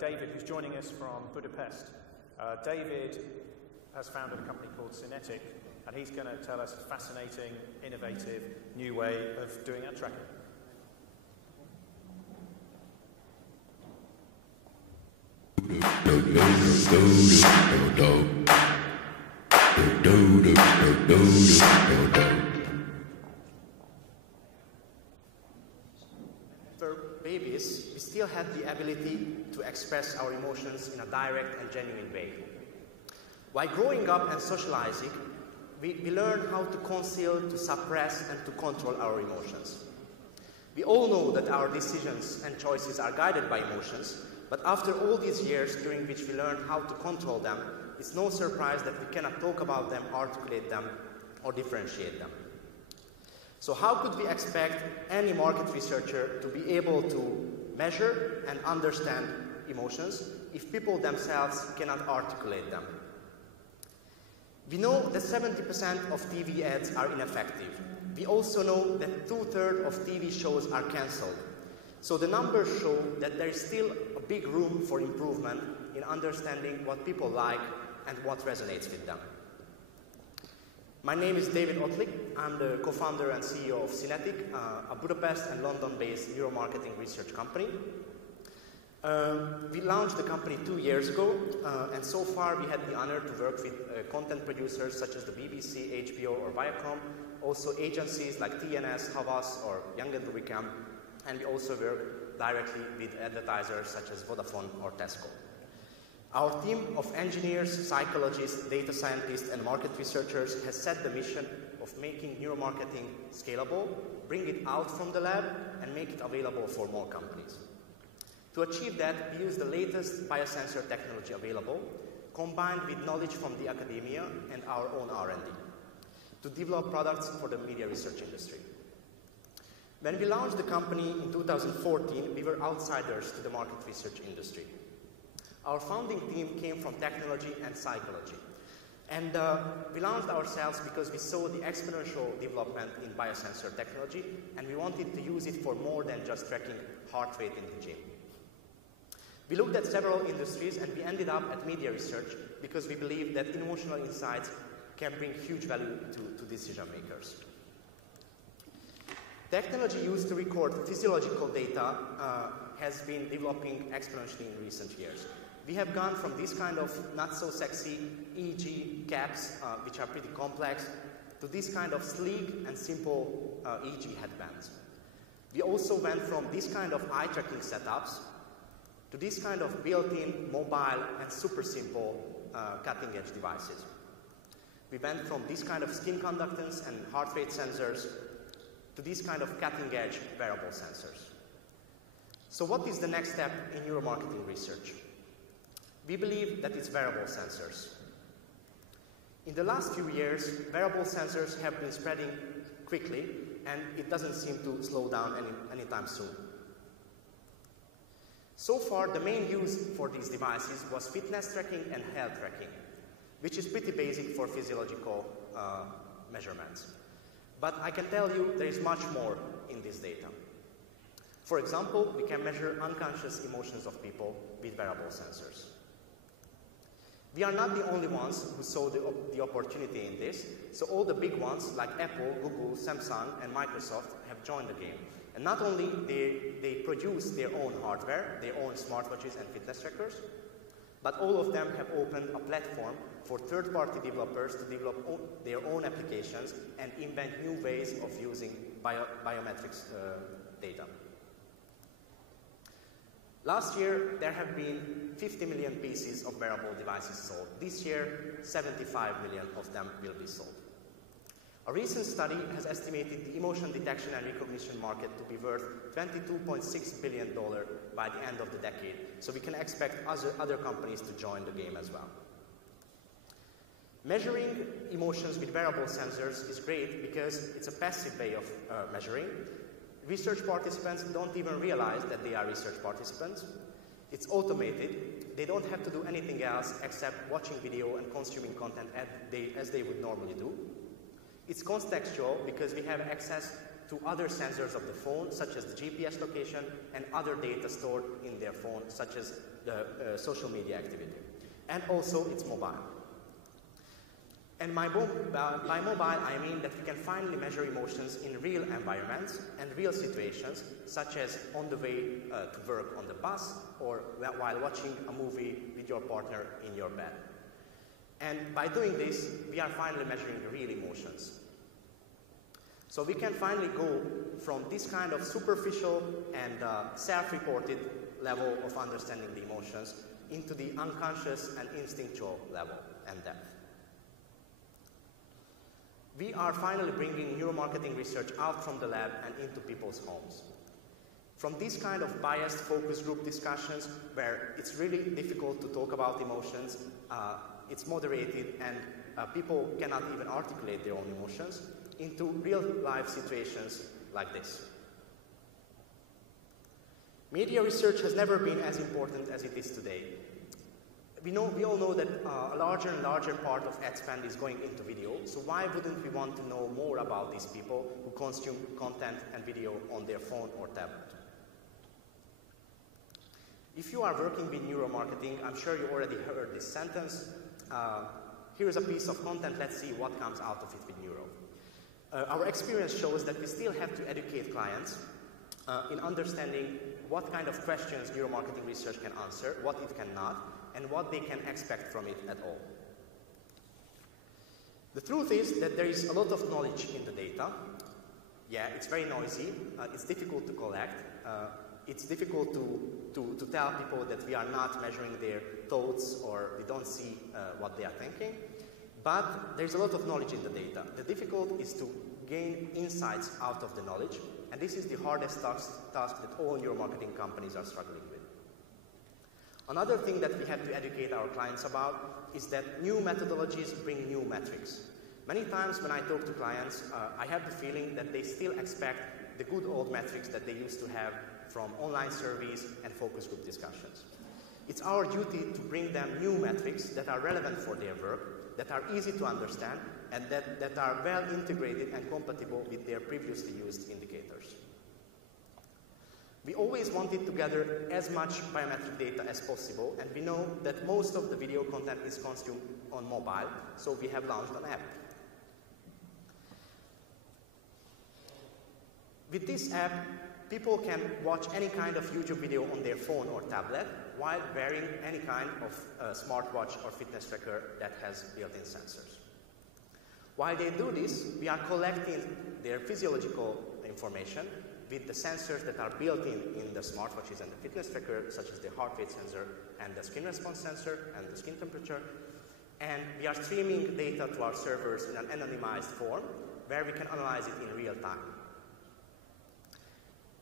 David, who's joining us from Budapest. David has founded a company called IIeX, and he's going to tell us a fascinating, innovative, new way of doing ad tracking. For babies, we still have the ability to express our emotions in a direct and genuine way. While growing up and socializing, we learn how to conceal, to suppress, and to control our emotions. We all know that our decisions and choices are guided by emotions, but after all these years during which we learned how to control them, it's no surprise that we cannot talk about them, articulate them, or differentiate them. So how could we expect any market researcher to be able to measure and understand emotions if people themselves cannot articulate them? We know that 70% of TV ads are ineffective. We also know that 2/3 of TV shows are cancelled. So the numbers show that there is still a big room for improvement in understanding what people like and what resonates with them. My name is David Ottlik. I'm the co-founder and CEO of IIeX, a Budapest and London-based neuromarketing research company. We launched the company 2 years ago, and so far we had the honor to work with content producers such as the BBC, HBO, or Viacom, also agencies like TNS, Havas, or Young & Rubicam, and we also work directly with advertisers such as Vodafone or Tesco. Our team of engineers, psychologists, data scientists, and market researchers has set the mission of making neuromarketing scalable, bring it out from the lab, and make it available for more companies. To achieve that, we use the latest biosensor technology available, combined with knowledge from the academia and our own R&D, to develop products for the media research industry. When we launched the company in 2014, we were outsiders to the market research industry. Our founding team came from technology and psychology. And we launched ourselves because we saw the exponential development in biosensor technology, and we wanted to use it for more than just tracking heart rate in the gym. We looked at several industries, and we ended up at media research because we believe that emotional insights can bring huge value to decision makers. Technology used to record physiological data has been developing exponentially in recent years. We have gone from this kind of not so sexy EEG caps, which are pretty complex, to this kind of sleek and simple EEG headbands. We also went from this kind of eye tracking setups to this kind of built-in, mobile, and super simple cutting-edge devices. We went from this kind of skin conductance and heart rate sensors to this kind of cutting-edge wearable sensors. So what is the next step in neuromarketing research? We believe that it's wearable sensors. In the last few years, wearable sensors have been spreading quickly, and it doesn't seem to slow down anytime soon. So far, the main use for these devices was fitness tracking and health tracking, which is pretty basic for physiological measurements. But I can tell you there is much more in this data. For example, we can measure unconscious emotions of people with wearable sensors. We are not the only ones who saw the opportunity in this, so all the big ones like Apple, Google, Samsung, and Microsoft have joined the game. And not only they produce their own hardware, their own smartwatches and fitness trackers, but all of them have opened a platform for third-party developers to develop their own applications and invent new ways of using biometrics data. Last year, there have been 50 million pieces of wearable devices sold. This year, 75 million of them will be sold. A recent study has estimated the emotion detection and recognition market to be worth $22.6 billion by the end of the decade, so we can expect other companies to join the game as well. Measuring emotions with wearable sensors is great because it's a passive way of measuring. Research participants don't even realize that they are research participants. It's automated. They don't have to do anything else except watching video and consuming content as they would normally do. It's contextual because we have access to to other sensors of the phone, such as the GPS location and other data stored in their phone, such as the social media activity. And also, it's mobile. And by mobile, I mean that we can finally measure emotions in real environments and real situations, such as on the way to work on the bus or while watching a movie with your partner in your bed. And by doing this, we are finally measuring real emotions. So we can finally go from this kind of superficial and self-reported level of understanding the emotions into the unconscious and instinctual level and depth. We are finally bringing neuromarketing research out from the lab and into people's homes. From these kind of biased focus group discussions, where it's really difficult to talk about emotions, it's moderated and people cannot even articulate their own emotions, into real-life situations like this. Media research has never been as important as it is today. We all know that a larger and larger part of ad spend is going into video, so why wouldn't we want to know more about these people who consume content and video on their phone or tablet? If you are working with neuromarketing, I'm sure you already heard this sentence. Here's a piece of content, let's see what comes out of it with neuro. Our experience shows that we still have to educate clients in understanding what kind of questions neuromarketing research can answer, what it cannot, and what they can expect from it at all. The truth is that there is a lot of knowledge in the data. Yeah, it's very noisy, it's difficult to collect, it's difficult to tell people that we are not measuring their thoughts or we don't see what they are thinking, but there's a lot of knowledge in the data. The difficult is to gain insights out of the knowledge, and this is the hardest task that all neuromarketing companies are struggling with. Another thing that we have to educate our clients about is that new methodologies bring new metrics. Many times when I talk to clients, I have the feeling that they still expect the good old metrics that they used to have from online surveys and focus group discussions. It's our duty to bring them new metrics that are relevant for their work, that are easy to understand, and that are well integrated and compatible with their previously used indicators. We always wanted to gather as much biometric data as possible, and we know that most of the video content is consumed on mobile, so we have launched an app. With this app, people can watch any kind of YouTube video on their phone or tablet while wearing any kind of smartwatch or fitness tracker that has built-in sensors. While they do this, we are collecting their physiological information with the sensors that are built in the smartwatches and the fitness tracker, such as the heart rate sensor and the skin response sensor and the skin temperature. And we are streaming data to our servers in an anonymized form where we can analyze it in real time.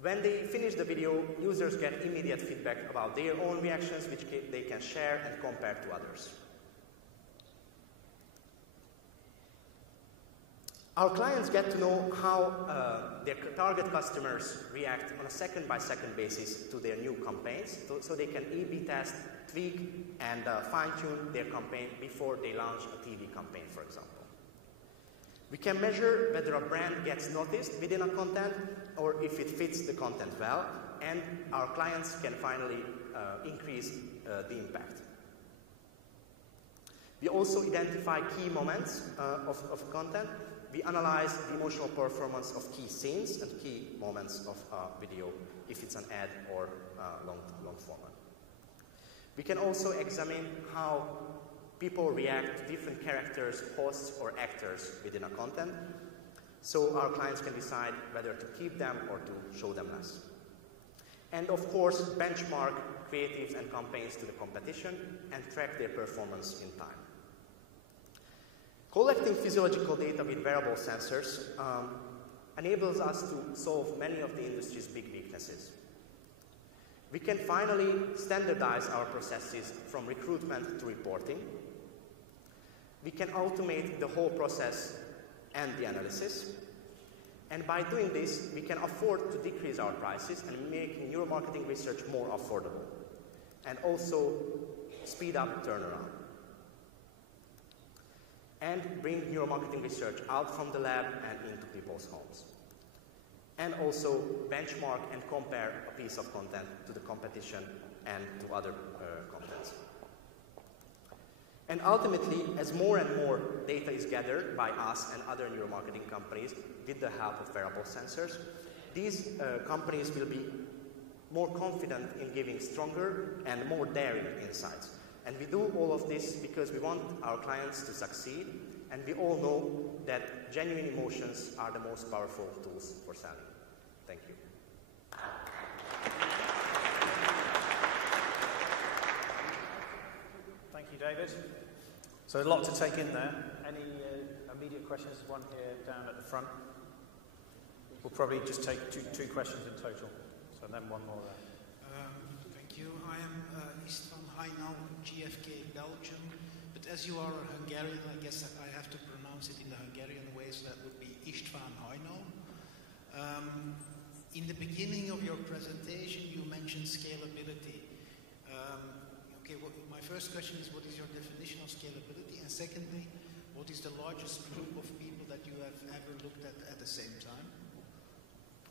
When they finish the video, users get immediate feedback about their own reactions, which they can share and compare to others. Our clients get to know how their target customers react on a second-by-second basis to their new campaigns, so they can A/B test, tweak, and fine-tune their campaign before they launch a TV campaign, for example. We can measure whether a brand gets noticed within a content or if it fits the content well, and our clients can finally increase the impact. We also identify key moments of content. We analyze the emotional performance of key scenes and key moments of video, if it's an ad or long format. We can also examine how people react to different characters, hosts, or actors within a content, so our clients can decide whether to keep them or to show them less. And of course, benchmark creatives and campaigns to the competition and track their performance in time. Collecting physiological data with wearable sensors enables us to solve many of the industry's big weaknesses. We can finally standardize our processes from recruitment to reporting. We can automate the whole process and the analysis. And by doing this, we can afford to decrease our prices and make neuromarketing research more affordable, and also speed up turnaround. And bring neuromarketing research out from the lab and into people's homes. and also benchmark and compare a piece of content to the competition and to other contents. And ultimately, as more and more data is gathered by us and other neuromarketing companies with the help of wearable sensors, these companies will be more confident in giving stronger and more daring insights. And we do all of this because we want our clients to succeed, and we all know that genuine emotions are the most powerful tools for selling. Thank you. Thank you, David. So a lot to take in there. Any immediate questions? One here down at the front. We'll probably just take two questions in total, so then one more there. Thank you. I am Istvan Hainal, GFK, Belgium. But as you are a Hungarian, I guess that I have to pronounce it in the Hungarian way, so that would be István Hainal. In the beginning of your presentation, you mentioned scalability. My first question is, what is your definition of scalability? And secondly, what is the largest group of people that you have ever looked at the same time?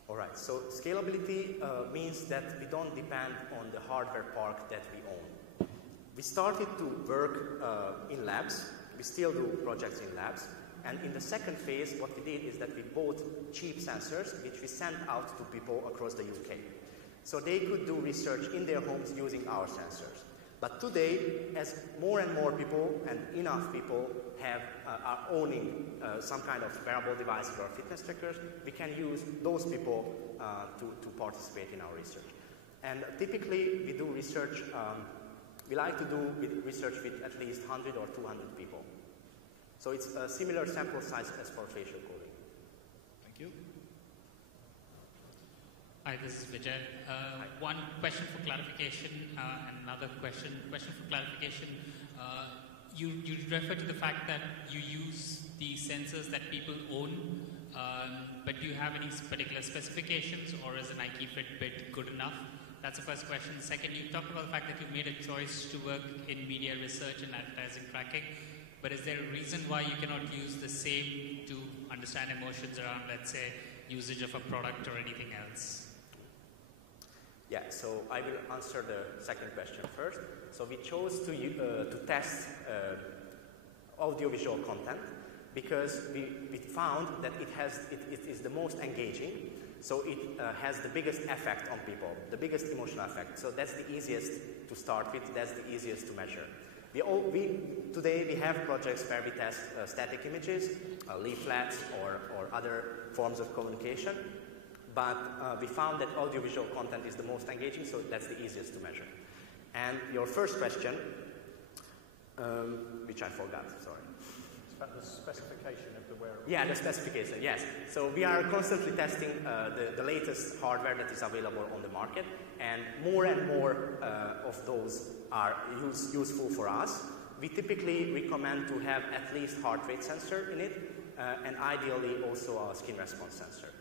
All right, so scalability means that we don't depend on the hardware park that we own. We started to work in labs. We still do projects in labs. And in the second phase, what we did is that we bought cheap sensors, which we sent out to people across the UK. So they could do research in their homes using our sensors. But today, as more and more people and enough people are owning some kind of wearable devices or fitness trackers, we can use those people to participate in our research. And typically, we do research, we like to do research with at least 100 or 200 people. So it's a similar sample size as for facial coding. Thank you. Hi, this is Vijay. One question for clarification and another question for clarification. You refer to the fact that you use the sensors that people own, but do you have any particular specifications, or is a Nike Fitbit good enough? That's the first question. Second, you talked about the fact that you made a choice to work in media research and advertising tracking, but is there a reason why you cannot use the same to understand emotions around, let's say, usage of a product or anything else? Yeah, so I will answer the second question first. So we chose to test audiovisual content because we found that it is the most engaging, so it has the biggest effect on people, the biggest emotional effect. So that's the easiest to start with, that's the easiest to measure. Today we have projects where we test static images, leaflets or other forms of communication. But we found that audiovisual content is the most engaging, so that's the easiest to measure. And your first question, which I forgot, sorry. It's about the specification of the wearable. Yeah, the specification, yes. So we are constantly testing the latest hardware that is available on the market, and more of those are useful for us. We typically recommend to have at least heart rate sensor in it, and ideally also a skin response sensor.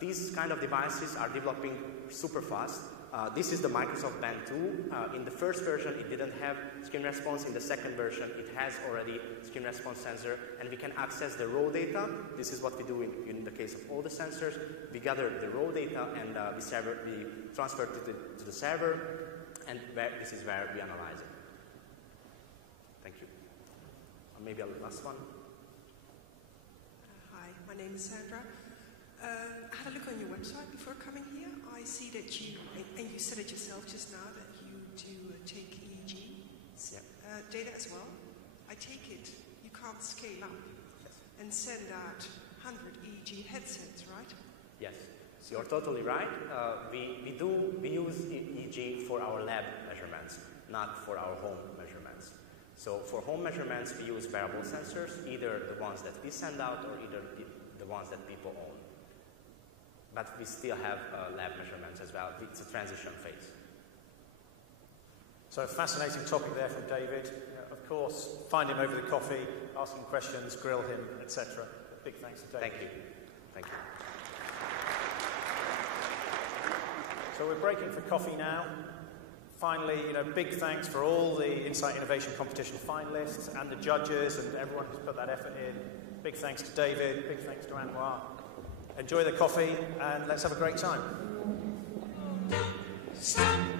These kind of devices are developing super fast. This is the Microsoft Band 2. In the first version, it didn't have skin response. In the second version, it has already skin response sensor, and we can access the raw data. This is what we do in the case of all the sensors. We gather the raw data, and we transfer it to the server, and this is where we analyze it. Thank you. Maybe a last one. Hi, my name is Sandra. I had a look on your website before coming here. I see that you, and you said it yourself just now, that you do take EEG data as well. I take it you can't scale up and send out 100 EEG headsets, right? Yes, so you're totally right. We use EEG for our lab measurements, not for our home measurements. So for home measurements, we use wearable sensors, either the ones that we send out or either the ones that people own. But we still have lab measurements as well. It's a transition phase. So a fascinating topic there from David. Of course, find him over the coffee, ask him questions, grill him, etc. Big thanks to David. Thank you. Thank you. So we're breaking for coffee now. Finally, big thanks for all the Insight Innovation Competition finalists and the judges and everyone who's put that effort in. Big thanks to David. Big thanks to Anwar. enjoy the coffee, and let's have a great time. Stop.